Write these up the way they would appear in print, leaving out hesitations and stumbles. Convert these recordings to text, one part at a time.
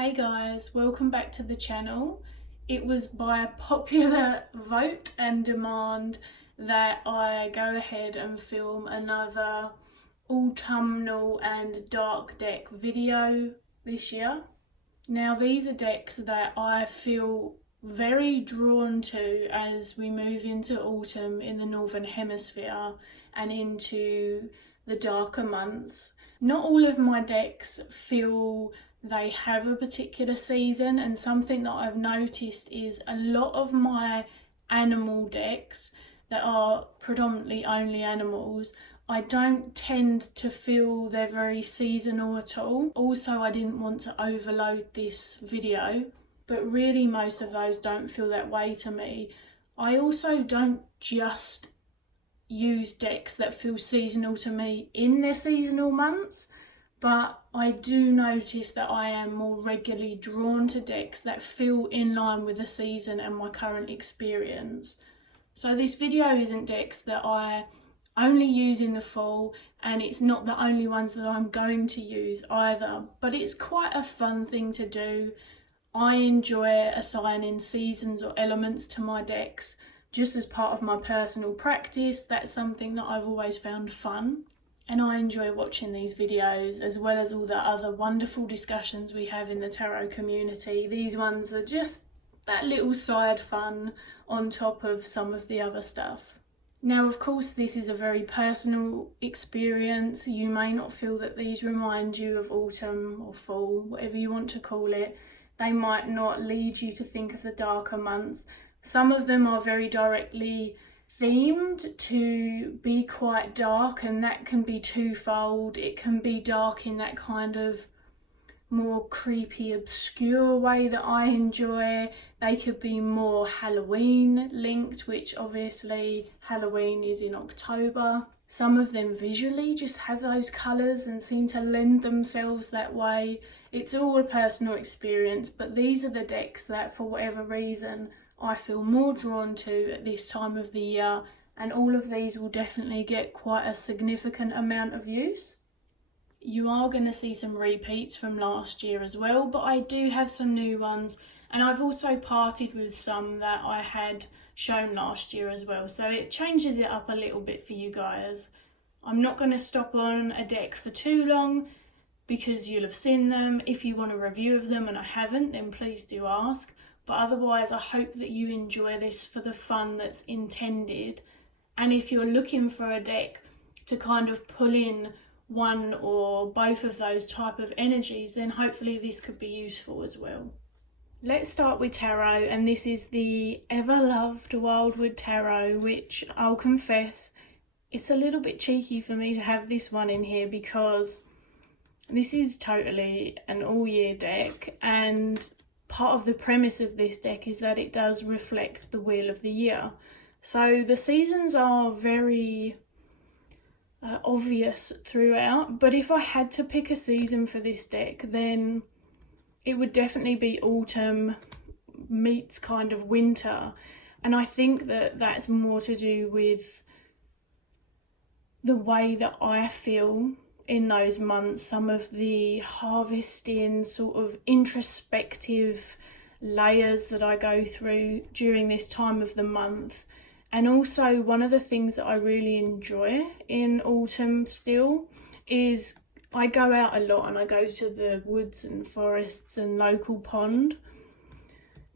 Hey guys, welcome back to the channel. It was by a popular vote and demand that I go ahead and film another autumnal and dark deck video this year. Now these are decks that I feel very drawn to as we move into autumn in the Northern Hemisphere and into the darker months. Not all of my decks feel they have a particular season, and something that I've noticed is a lot of my animal decks that are predominantly only animals, I don't tend to feel they're very seasonal at all. Also, I didn't want to overload this video, but really most of those don't feel that way to me. I also don't just use decks that feel seasonal to me in their seasonal months, but I do notice that I am more regularly drawn to decks that feel in line with the season and my current experience. So this video isn't decks that I only use in the fall, and it's not the only ones that I'm going to use either, but it's quite a fun thing to do. I enjoy assigning seasons or elements to my decks just as part of my personal practice. That's something that I've always found fun. And I enjoy watching these videos, as well as all the other wonderful discussions we have in the tarot community. These ones are just that little side fun on top of some of the other stuff. Now, of course, this is a very personal experience. You may not feel that these remind you of autumn or fall, whatever you want to call it. They might not lead you to think of the darker months. Some of them are very directly themed to be quite dark, and that can be twofold. It can be dark in that kind of more creepy, obscure way that I enjoy. They could be more Halloween linked, which obviously Halloween is in October. Some of them visually just have those colours and seem to lend themselves that way. It's all a personal experience, but these are the decks that, for whatever reason, I feel more drawn to at this time of the year, and all of these will definitely get quite a significant amount of use. You are going to see some repeats from last year as well, but I do have some new ones, and I've also parted with some that I had shown last year as well, so it changes it up a little bit for you guys. I'm not going to stop on a deck for too long because you'll have seen them. If you want a review of them and I haven't, then please do ask. But otherwise, I hope that you enjoy this for the fun that's intended. And if you're looking for a deck to kind of pull in one or both of those type of energies, then hopefully this could be useful as well. Let's start with tarot, and this is the ever-loved Wildwood Tarot, which I'll confess, it's a little bit cheeky for me to have this one in here because this is totally an all-year deck, and part of the premise of this deck is that it does reflect the wheel of the year. So the seasons are very obvious throughout, but if I had to pick a season for this deck, then it would definitely be autumn meets kind of winter. And I think that that's more to do with the way that I feel in those months, some of the harvesting sort of introspective layers that I go through during this time of the month. And also one of the things that I really enjoy in autumn still is I go out a lot and I go to the woods and forests and local pond.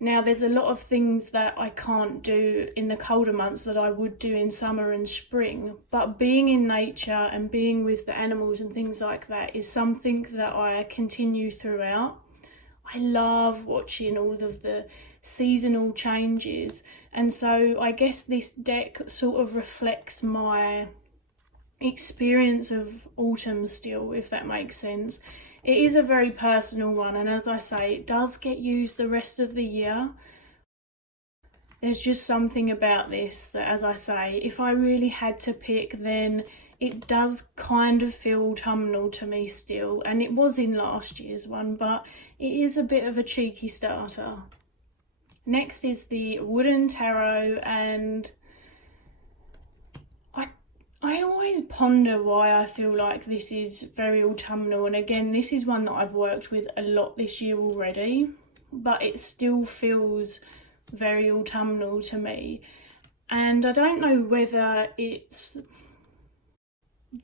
Now there's a lot of things that I can't do in the colder months that I would do in summer and spring, but being in nature and being with the animals and things like that is something that I continue throughout. I love watching all of the seasonal changes, and so I guess this deck sort of reflects my experience of autumn still, if that makes sense. It is a very personal one, and as I say, it does get used the rest of the year. There's just something about this that, as I say, if I really had to pick, then it does kind of feel autumnal to me still, and it was in last year's one, but it is a bit of a cheeky starter. Next is the Wooden Tarot, and I always ponder why I feel like this is very autumnal, and again, this is one that I've worked with a lot this year already, but it still feels very autumnal to me. And I don't know whether it's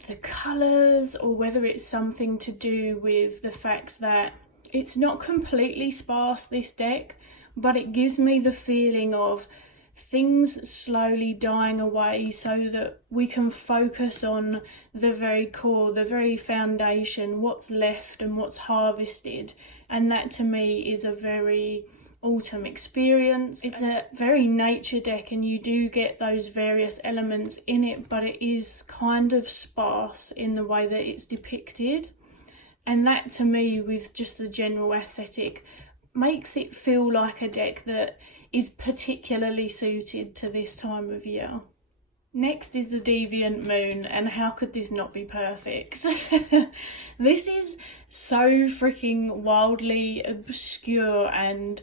the colours or whether it's something to do with the fact that it's not completely sparse, this deck, but it gives me the feeling of things slowly dying away so that we can focus on the very core, the very foundation, what's left and what's harvested. And that to me is a very autumn experience. It's a very nature deck, and you do get those various elements in it, but it is kind of sparse in the way that it's depicted. And that to me, with just the general aesthetic, makes it feel like a deck that is particularly suited to this time of year. Next is the Deviant Moon, and how could this not be perfect? This is so freaking wildly obscure and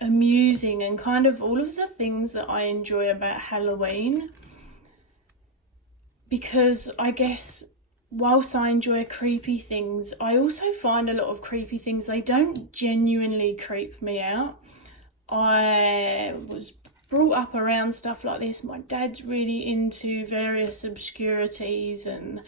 amusing, and kind of all of the things that I enjoy about Halloween. Because I guess whilst I enjoy creepy things, I also find a lot of creepy things, they don't genuinely creep me out. I was brought up around stuff like this. My dad's really into various obscurities and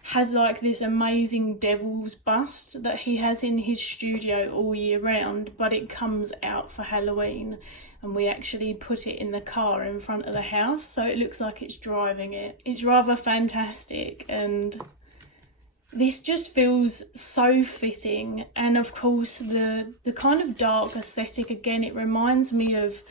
has like this amazing devil's bust that he has in his studio all year round, but it comes out for Halloween, and we actually put it in the car in front of the house so it looks like it's driving it. It's rather fantastic, and this just feels so fitting. And of course the kind of dark aesthetic, again, it reminds me of,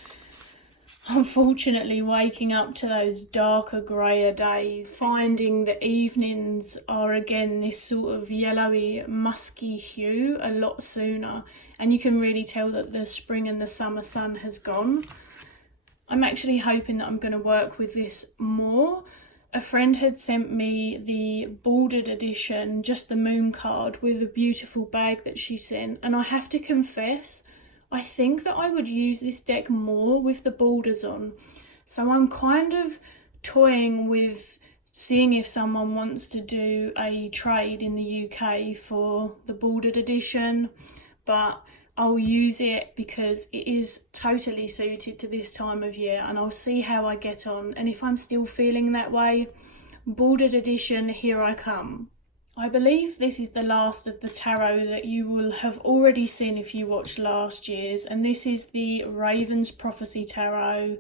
unfortunately, waking up to those darker, greyer days, finding the evenings are again this sort of yellowy, musky hue a lot sooner, and you can really tell that the spring and the summer sun has gone. I'm actually hoping that I'm going to work with this more. A friend had sent me the bordered edition, just the moon card, with a beautiful bag that she sent, and I have to confess, I think that I would use this deck more with the borders on. So I'm kind of toying with seeing if someone wants to do a trade in the UK for the bordered edition, but I'll use it because it is totally suited to this time of year, and I'll see how I get on. And if I'm still feeling that way, bordered edition, here I come. I believe this is the last of the tarot that you will have already seen if you watched last year's, and this is the Raven's Prophecy Tarot.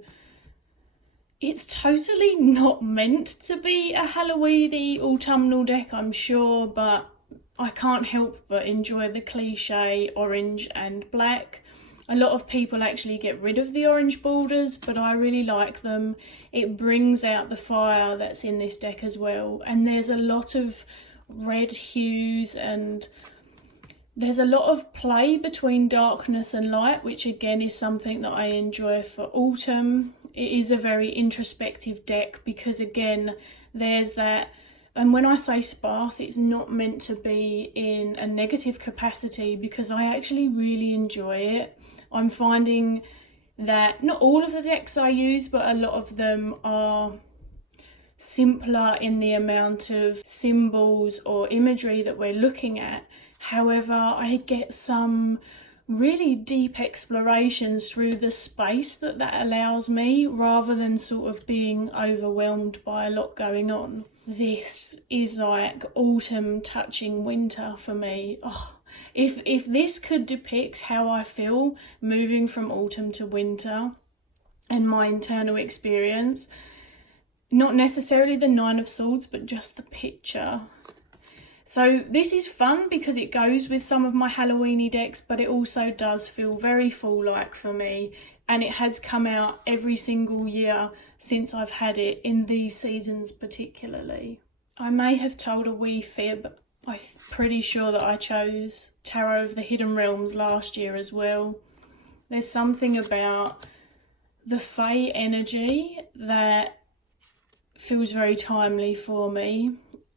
It's totally not meant to be a Halloweeny autumnal deck, I'm sure, but I can't help but enjoy the cliche orange and black. A lot of people actually get rid of the orange borders, but I really like them. It brings out the fire that's in this deck as well, and there's a lot of red hues, and there's a lot of play between darkness and light, which again is something that I enjoy for autumn. It is a very introspective deck because again there's that, and when I say sparse, it's not meant to be in a negative capacity because I actually really enjoy it. I'm finding that not all of the decks I use, but a lot of them are simpler in the amount of symbols or imagery that we're looking at. However, I get some really deep explorations through the space that allows me, rather than sort of being overwhelmed by a lot going on. This is like autumn touching winter for me. Oh, if this could depict how I feel moving from autumn to winter and my internal experience, not necessarily the Nine of Swords, but just the picture. So this is fun because it goes with some of my Halloweeny decks, but it also does feel very fall-like for me, and it has come out every single year since I've had it, in these seasons particularly. I may have told a wee fib. I'm pretty sure that I chose Tarot of the Hidden Realms last year as well. There's something about the Fae energy that feels very timely for me.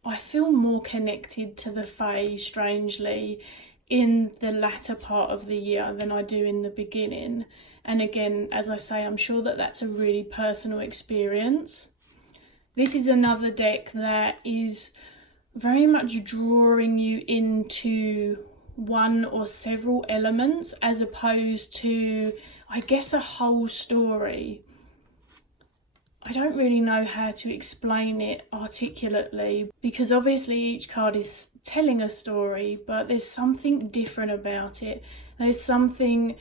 I feel more connected to the Fae, strangely, in the latter part of the year than I do in the beginning. And again, as I say, I'm sure that that's a really personal experience. This is another deck that is very much drawing you into one or several elements as opposed to, I guess, a whole story. I don't really know how to explain it articulately because obviously each card is telling a story, but there's something different about it. There's something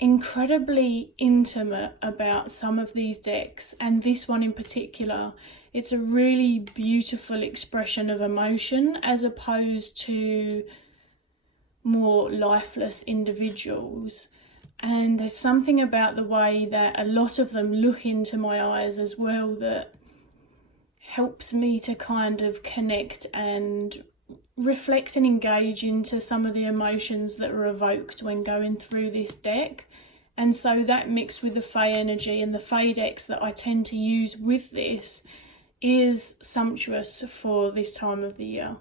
incredibly intimate about some of these decks, and this one in particular. It's a really beautiful expression of emotion as opposed to more lifeless individuals. And there's something about the way that a lot of them look into my eyes as well that helps me to kind of connect and reflect and engage into some of the emotions that are evoked when going through this deck. And so that mixed with the Fae energy and the Fae decks that I tend to use with this is sumptuous for this time of the year.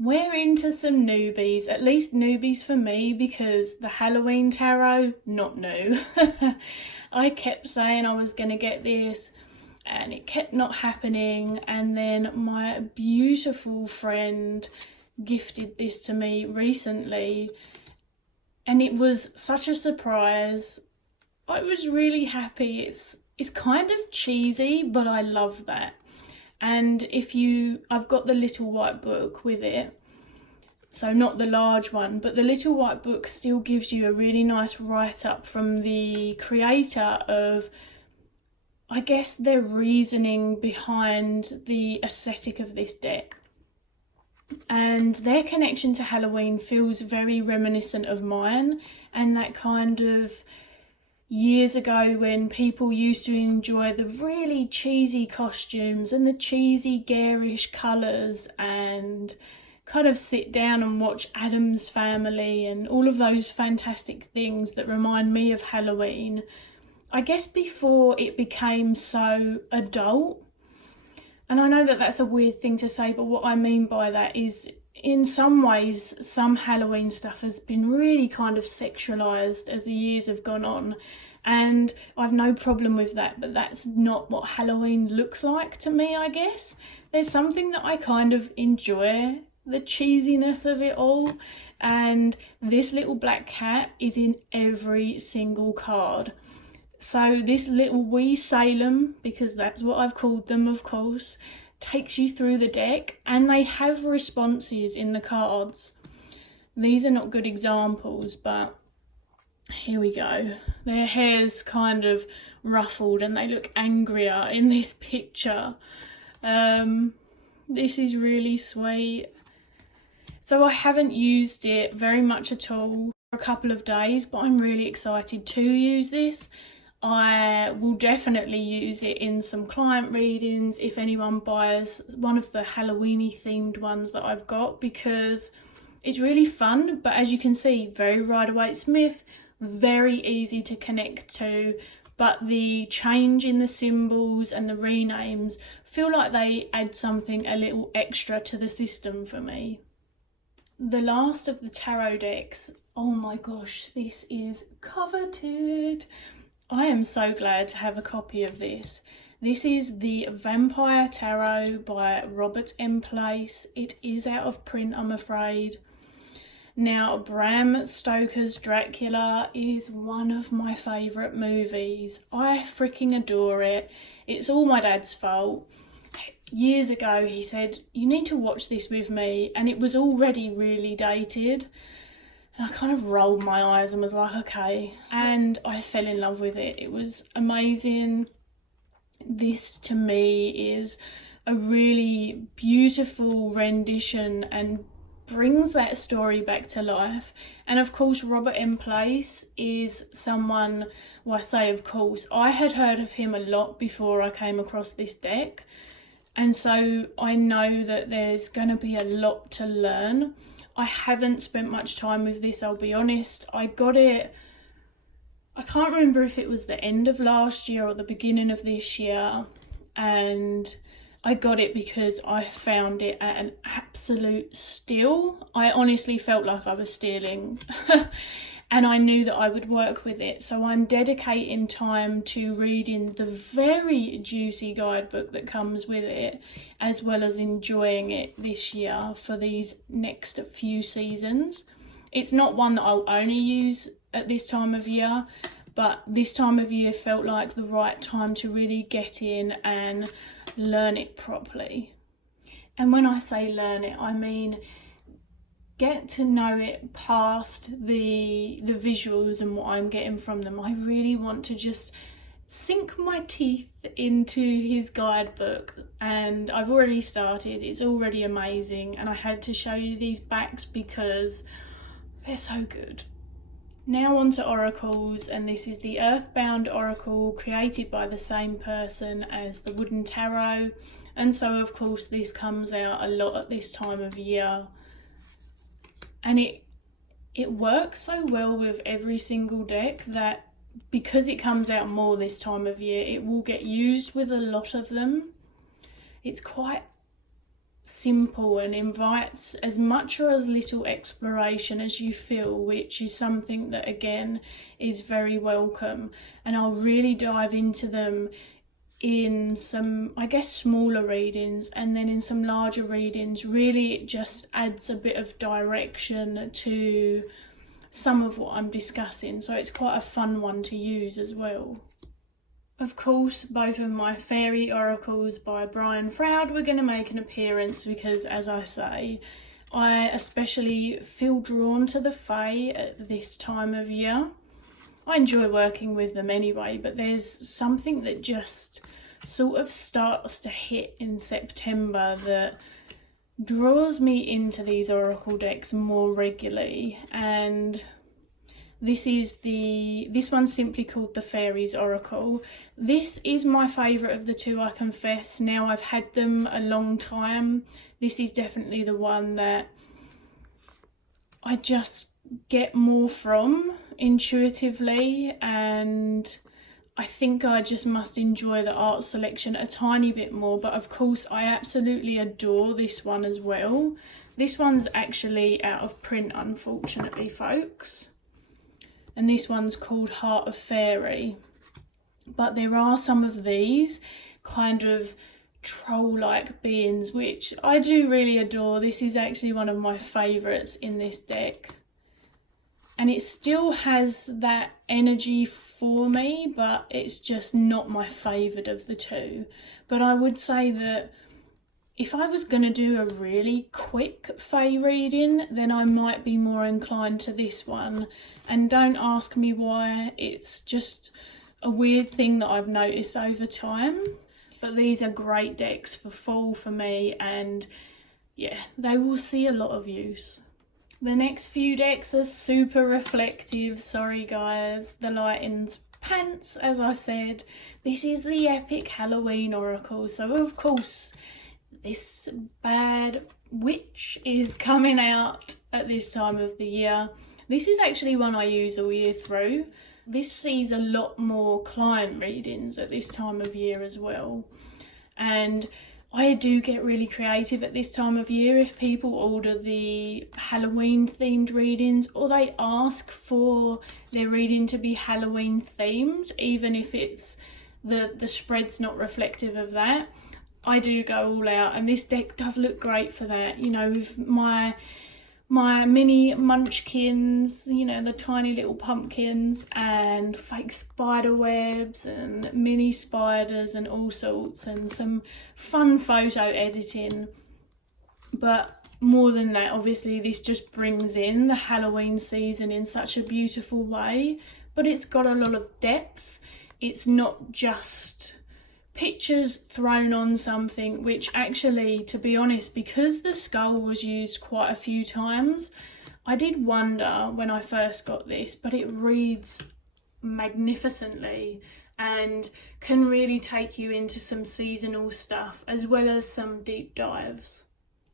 We're into some newbies, at least newbies for me, because the Halloween tarot, not new. I kept saying I was going to get this and it kept not happening, and then my beautiful friend gifted this to me recently and it was such a surprise. I was really happy. It's kind of cheesy, but I love that. And I've got the little white book with it, so not the large one, but the little white book still gives you a really nice write-up from the creator of, I guess, their reasoning behind the aesthetic of this deck. And their connection to Halloween feels very reminiscent of mine, and that kind of years ago when people used to enjoy the really cheesy costumes and the cheesy garish colours and kind of sit down and watch Addams Family and all of those fantastic things that remind me of Halloween. I guess before it became so adult. And I know that that's a weird thing to say, but what I mean by that is in some ways some Halloween stuff has been really kind of sexualized as the years have gone on, and I've no problem with that, but that's not what Halloween looks like to me, I guess. There's something that I kind of enjoy, the cheesiness of it all, and this little black cat is in every single card. So this little 𝗕𝗄𝗍, because that's what I've called them, of course, takes you through the deck, and they have responses in the cards. These are not good examples, but here we go. Their hair's kind of ruffled and they look angrier in this picture. This is really sweet. So I haven't used it very much at all for a couple of days, but I'm really excited to use this. I will definitely use it in some client readings if anyone buys one of the Halloween-y themed ones that I've got, because it's really fun, but as you can see, very Rider-Waite-Smith, very easy to connect to, but the change in the symbols and the renames feel like they add something a little extra to the system for me. The last of the tarot decks, oh my gosh, this is coveted. I am so glad to have a copy of this. This is the Vampire Tarot by Robert M. Place. It is out of print, I'm afraid. Now, Bram Stoker's Dracula is one of my favourite movies. I freaking adore it. It's all my dad's fault. Years ago he said, you need to watch this with me, and it was already really dated. And I kind of rolled my eyes and was like, okay. And I fell in love with it. It was amazing. This, to me, is a really beautiful rendition and brings that story back to life. And of course, Robert M. Place is someone, well, I say of course, I had heard of him a lot before I came across this deck. And so I know that there's going to be a lot to learn. I haven't spent much time with this, I'll be honest. I got it, I can't remember if it was the end of last year or the beginning of this year, and I got it because I found it at an absolute steal. I honestly felt like I was stealing. and I knew that I would work with it. So I'm dedicating time to reading the very juicy guidebook that comes with it, as well as enjoying it this year for these next few seasons. It's not one that I'll only use at this time of year, but this time of year felt like the right time to really get in and learn it properly. And when I say learn it, I mean get to know it past the visuals and what I'm getting from them. I really want to just sink my teeth into his guidebook, and I've already started. It's already amazing, and I had to show you these backs because they're so good. Now on to oracles, and this is the Earthbound Oracle, created by the same person as the wooden tarot, and so of course this comes out a lot at this time of year. And it works so well with every single deck that because it comes out more this time of year, it will get used with a lot of them. It's quite simple and invites as much or as little exploration as you feel, which is something that again is very welcome. And I'll really dive into them in some, I guess, smaller readings, and then in some larger readings. Really it just adds a bit of direction to some of what I'm discussing, so it's quite a fun one to use as well. Of course, both of my Faerie Oracles by Brian Froud were going to make an appearance because, as I say, I especially feel drawn to the Fae at this time of year. I enjoy working with them anyway, but there's something that just sort of starts to hit in September that draws me into these oracle decks more regularly, and this one's simply called the Fairies Oracle. This is my favourite of the two, I confess. Now I've had them a long time, this is definitely the one that I just get more from intuitively, and I think I just must enjoy the art selection a tiny bit more. But of course I absolutely adore this one as well. This one's actually out of print, unfortunately, folks, and this one's called Heart of Fairy. But there are some of these kind of troll-like beings which I do really adore. This is actually one of my favourites in this deck, and it still has that energy for me, but it's just not my favourite of the two. But I would say that if I was going to do a really quick Fae reading, then I might be more inclined to this one. And don't ask me why, it's just a weird thing that I've noticed over time. But these are great decks for fall for me, and yeah, they will see a lot of use. The next few decks are super reflective, sorry guys, the lighting's pants as I said. This is the Epic Halloween Oracle, so of course this bad witch is coming out at this time of the year. This is actually one I use all year through. This sees a lot more client readings at this time of year as well, and I do get really creative at this time of year if people order the Halloween themed readings, or they ask for their reading to be Halloween themed, even if it's the spread's not reflective of that. I do go all out, and this deck does look great for that, you know, with my mini munchkins, you know, the tiny little pumpkins, and fake spider webs and mini spiders and all sorts, and some fun photo editing. But more than that, obviously this just brings in the Halloween season in such a beautiful way, but it's got a lot of depth. It's not just pictures thrown on something, which actually, to be honest, because the skull was used quite a few times, I did wonder when I first got this, but it reads magnificently and can really take you into some seasonal stuff as well as some deep dives.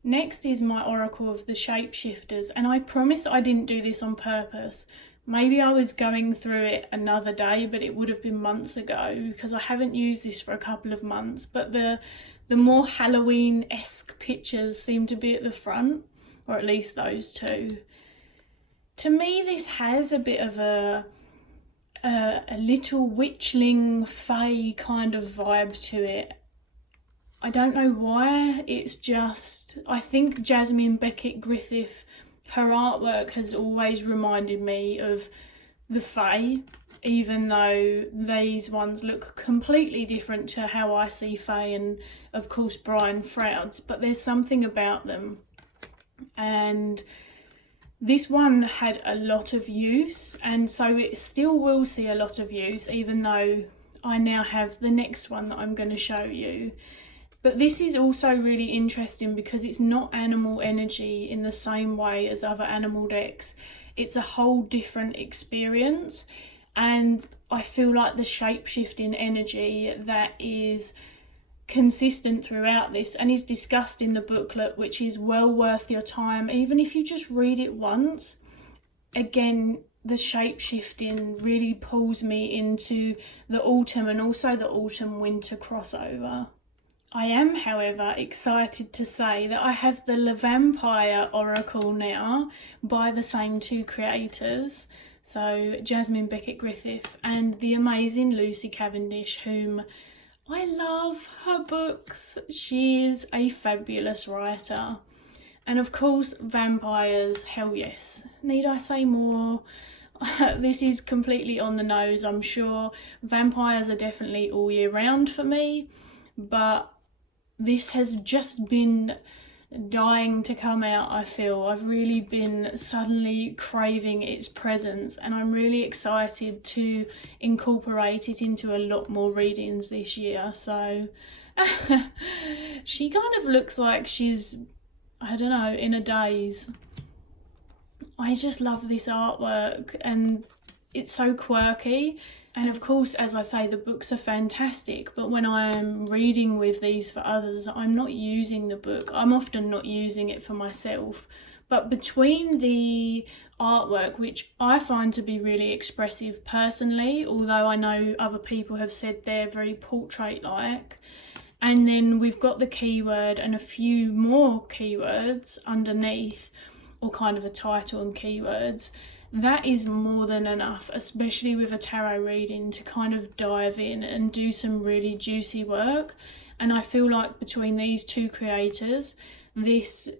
Next is my Oracle of the Shapeshifters, and I promise I didn't do this on purpose. Maybe I was going through it another day, but it would have been months ago because I haven't used this for a couple of months. But the more Halloween-esque pictures seem to be at the front, or at least those two. To me, this has a bit of a little witchling fae kind of vibe to it. I don't know why, it's just, I think Jasmine Beckett Griffith, her artwork has always reminded me of the fae, even though these ones look completely different to how I see fae and of course Brian Froud's, but there's something about them. And this one had a lot of use, and so it still will see a lot of use, even though I now have the next one that I'm going to show you. But this is also really interesting because it's not animal energy in the same way as other animal decks. It's a whole different experience, and I feel like the shape-shifting energy that is consistent throughout this and is discussed in the booklet, which is well worth your time, even if you just read it once. Again, the shape-shifting really pulls me into the autumn and also the autumn-winter crossover. I am, however, excited to say that I have the 𝗺vampire Oracle now by the same two creators, so Jasmine Beckett Griffith and the amazing 𝗪𝗫 Cavendish, whom I love her books. She is a fabulous writer. And of course, vampires, hell yes. Need I say more? This is completely on the nose, I'm sure. Vampires are definitely all year round for me, but this has just been dying to come out, I feel. I've really been suddenly craving its presence, and I'm really excited to incorporate it into a lot more readings this year. So she kind of looks like she's, I don't know, in a daze. I just love this artwork and it's so quirky. And of course, as I say, the books are fantastic, but when I'm reading with these for others, I'm not using the book. I'm often not using it for myself. But between the artwork, which I find to be really expressive personally, although I know other people have said they're very portrait-like, and then we've got the keyword and a few more keywords underneath, or kind of a title and keywords, that is more than enough, especially with a tarot reading, to kind of dive in and do some really juicy work. And I feel like between these two creators, these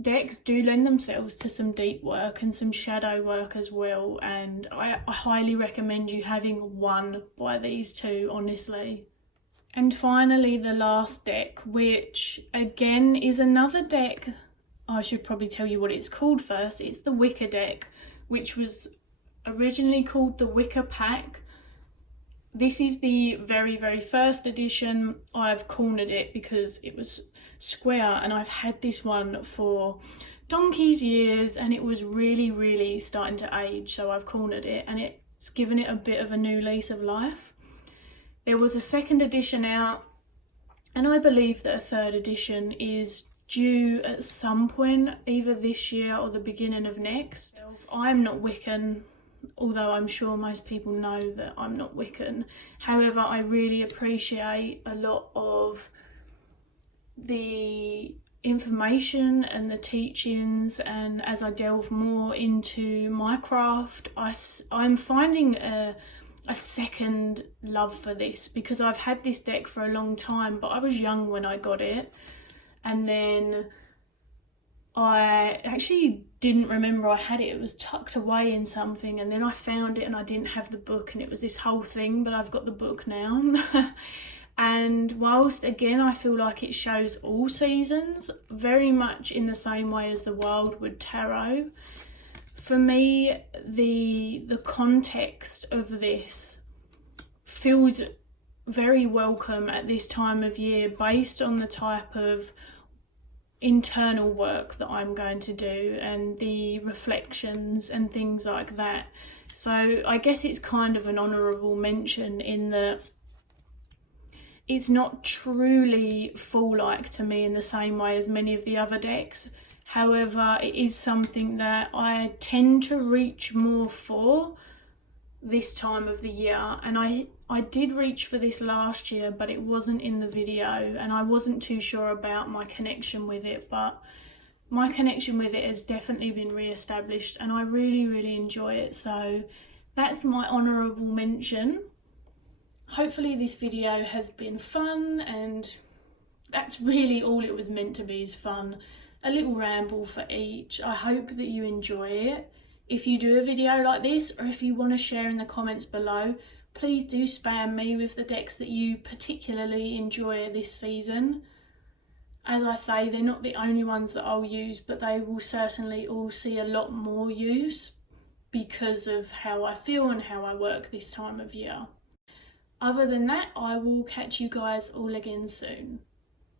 decks do lend themselves to some deep work and some shadow work as well, and I highly recommend you having one by these two, honestly. And finally, the last deck, which again is another deck. I should probably tell you what it's called first. It's the Wicca deck, which was originally called the Wicca Pack. This is the very, very first edition. I've cornered it because it was square, and I've had this one for donkey's years, and it was really, really starting to age, so I've cornered it, and it's given it a bit of a new lease of life. There was a second edition out, and I believe that a third edition is due at some point, either this year or the beginning of next. I'm not Wiccan, although I'm sure most people know that I'm not Wiccan. However, I really appreciate a lot of the information and the teachings, and as I delve more into my craft, I'm finding a second love for this, because I've had this deck for a long time, but I was young when I got it. And then I actually didn't remember I had it. It was tucked away in something, and then I found it and I didn't have the book, and it was this whole thing, but I've got the book now. And whilst again I feel like it shows all seasons, very much in the same way as the Wildwood Tarot, for me the context of this feels very welcome at this time of year, based on the type of internal work that I'm going to do and the reflections and things like that. So I guess it's kind of an honourable mention in that it's not truly fall-like to me in the same way as many of the other decks. However, it is something that I tend to reach more for this time of the year, and I did reach for this last year, but it wasn't in the video, and I wasn't too sure about my connection with it. But my connection with it has definitely been re-established and I really enjoy it. So that's my honourable mention. Hopefully this video has been fun, and that's really all it was meant to be, is fun. A little ramble for each. I hope that you enjoy it. If you do a video like this, or if you want to share in the comments below, please do spam me with the decks that you particularly enjoy this season. As I say, they're not the only ones that I'll use, but they will certainly all see a lot more use because of how I feel and how I work this time of year. Other than that, I will catch you guys all again soon.